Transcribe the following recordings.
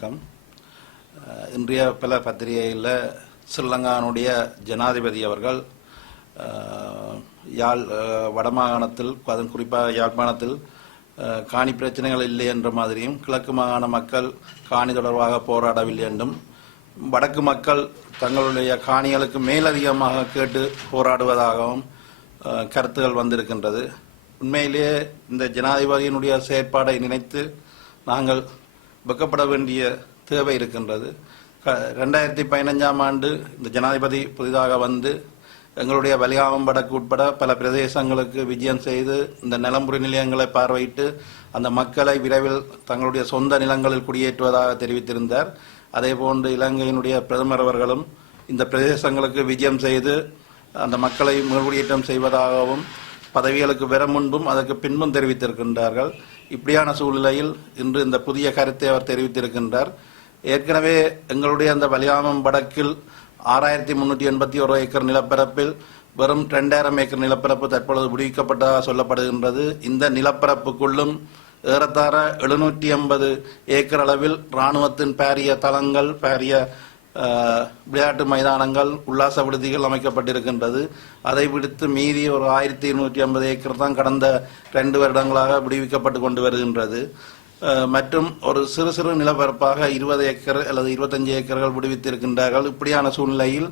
வணக்கம். இன்றைய பல பத்திரிகையில் ஸ்ரீலங்காவுடைய ஜனாதிபதி அவர்கள் வடமாகாணத்தில், அதுவும் குறிப்பாக யாழ்ப்பாணத்தில் காணி பிரச்சனைகள் இல்லை என்ற மாதிரியும், கிழக்கு மாகாண மக்கள் காணி தொடர்பாக போராடவில்லை என்றும், வடக்கு மக்கள் தங்களுடைய காணிகளுக்கு மேலதிகமாக கேட்டு போராடுவதாகவும் கருத்துகள் வந்திருக்கின்றது. உண்மையிலேயே இந்த ஜனாதிபதியினுடைய செயற்பாடை நினைத்து நாங்கள் வெக்கப்பட வேண்டிய தேவை இருக்கின்றது. 2015 ஆண்டு இந்த ஜனாதிபதி புதிதாக வந்து எங்களுடைய வலிகாமம் வடக்கு உட்பட பல பிரதேசங்களுக்கு விஜயம் செய்து இந்த நிலம்புரி நிலையங்களை பார்வையிட்டு அந்த மக்களை விரைவில் தங்களுடைய சொந்த நிலங்களில் குடியேற்றுவதாக தெரிவித்திருந்தார். அதேபோன்று இலங்கையினுடைய பிரதமர் அவர்களும் இந்த பிரதேசங்களுக்கு விஜயம் செய்து அந்த மக்களை மீள்குடியேற்றம் செய்வதாகவும் பதவிகளுக்கு வர முன்பும் அதற்கு பின்பும் தெரிவித்திருக்கின்றார்கள். இப்படியான சூழ்நிலையில் இன்று இந்த புதிய கருத்தை அவர் தெரிவித்திருக்கின்றார். ஏற்கனவே எங்களுடைய அந்த வலிகாமம் வடக்கில் 6381 ஏக்கர் நிலப்பரப்பில் வெறும் 2000 ஏக்கர் நிலப்பரப்பு தற்பொழுது விடுவிக்கப்பட்டதாக சொல்லப்படுகின்றது. இந்த நிலப்பரப்புக்குள்ளும் ஏறத்தாழ 750 ஏக்கர் அளவில் இராணுவத்தின் பாரிய தளங்கள், பாரிய விளையாட்டு மைதானங்கள், உல்லாச விடுதிகள் அமைக்கப்பட்டிருக்கின்றது. அதை விடுத்து மீறி ஒரு 1250 ஏக்கர் தான் கடந்த 2 வருடங்களாக விடுவிக்கப்பட்டு கொண்டு வருகின்றது. மற்றும் ஒரு சிறு சிறு நிலப்பரப்பாக 20 ஏக்கர் அல்லது 25 ஏக்கர்கள் விடுவித்திருக்கின்றார்கள். இப்படியான சூழ்நிலையில்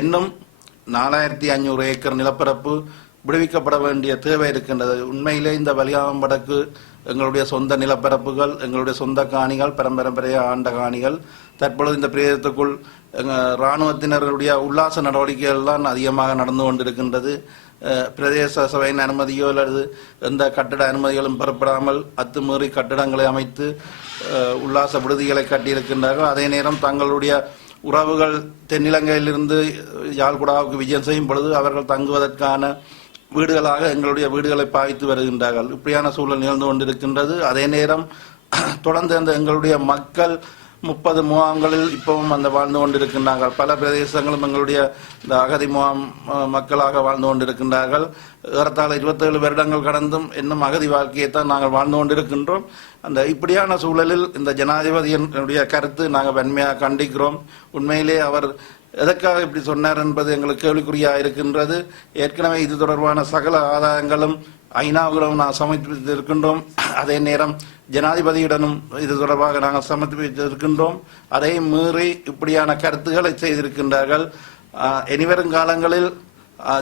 இன்னும் 4500 ஏக்கர் நிலப்பரப்பு விடுவிக்கப்பட வேண்டிய தேவை இருக்கின்றது. உண்மையிலே இந்த வலிகாமம் வடக்கு எங்களுடைய சொந்த நிலப்பரப்புகள், எங்களுடைய சொந்த காணிகள், பரம்பரையாக ஆண்ட காணிகள். தற்பொழுது இந்த பிரதேசத்துக்குள் இராணுவத்தினருடைய உல்லாச நடவடிக்கைகள் தான் அதிகமாக நடந்து கொண்டிருக்கின்றது. பிரதேச சபையின் அனுமதியோ அல்லது எந்த கட்டட அனுமதிகளும் பெறப்படாமல் அத்துமீறி கட்டடங்களை அமைத்து உல்லாச விடுதிகளை கட்டியிருக்கின்றார்கள். அதே நேரம் தங்களுடைய உறவுகள் தென்னிலங்கையிலிருந்து யாழ்குடாவுக்கு விஜயம் செய்யும் பொழுது அவர்கள் தங்குவதற்கான வீடுகளாக எங்களுடைய வீடுகளை பாவித்து வருகின்றார்கள். இப்படியான சூழல் நிகழ்ந்து கொண்டிருக்கின்றது. அதே நேரம் தொடர்ந்து அந்த எங்களுடைய மக்கள் 30 முகாம்களில் இப்பவும் அந்த வாழ்ந்து கொண்டிருக்கின்றார்கள். பல பிரதேசங்களும் எங்களுடைய இந்த அகதி முகாம் மக்களாக வாழ்ந்து கொண்டிருக்கின்றார்கள். ஏறத்தாழ 27 வருடங்கள் கடந்தும் இன்னும் அகதி வாழ்க்கையைத்தான் நாங்கள் வாழ்ந்து கொண்டிருக்கின்றோம். அந்த இப்படியான சூழலில் இந்த ஜனாதிபதியினுடைய கருத்து நாங்கள் வன்மையாக கண்டிக்கிறோம். உண்மையிலே அவர் எதற்காக இப்படி சொன்னார் என்பது எங்களுக்கு கேள்விக்குறியாக இருக்கின்றது. ஏற்கனவே இது தொடர்பான சகல ஆதாரங்களும் ஐநாவுடன் நாங்கள் சமர்ப்பித்திருக்கின்றோம். அதே நேரம் ஜனாதிபதியுடனும் இது தொடர்பாக நாங்கள் சமர்ப்பித்திருக்கின்றோம். அதை மீறி இப்படியான கருத்துக்களை செய்திருக்கின்றார்கள். இனிவரும் காலங்களில்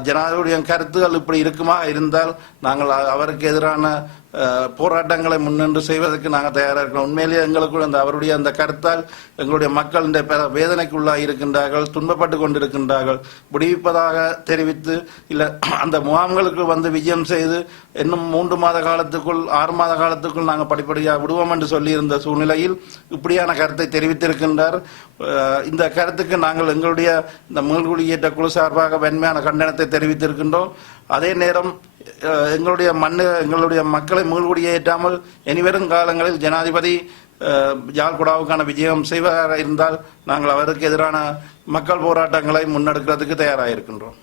ஜனாதிபதியுடைய கருத்துகள் இப்படி இருக்குமா இருந்தால் நாங்கள் அவருக்கு எதிரான போராட்டங்களை முன்னின்று செய்வதற்கு நாங்கள் தயாராக இருக்கிறோம். உண்மையிலேயே எங்களுக்கு அந்த அவருடைய அந்த கருத்தால் எங்களுடைய மக்கள் இந்த வேதனைக்குள்ளாக இருக்கின்றார்கள், துன்பப்பட்டு கொண்டிருக்கின்றார்கள். விடுவிப்பதாக தெரிவித்து இல்லை அந்த முகாம்களுக்கு வந்து விஜயம் செய்து இன்னும் 3 மாத காலத்துக்குள் 6 மாத காலத்துக்குள் நாங்கள் படிப்படியாக விடுவோம் என்று சொல்லியிருந்த சூழ்நிலையில் இப்படியான கருத்தை தெரிவித்திருக்கின்றார். இந்த கருத்துக்கு நாங்கள் எங்களுடைய இந்த மீள்குடியேற்ற குழு சார்பாக வன்மையான கண்டனத்தை தெரிவித்திருக்கின்றோம். அதே நேரம் எங்களுடைய மக்களை மீள்குடியேற்றாமல் இனிவரும் காலங்களில் ஜனாதிபதி யாழ்குடாவுக்கான விஜயம் செய்வதாக இருந்தால் நாங்கள் அவருக்கு எதிரான மக்கள் போராட்டங்களை முன்னெடுக்கிறதுக்கு தயாராக இருக்கின்றோம்.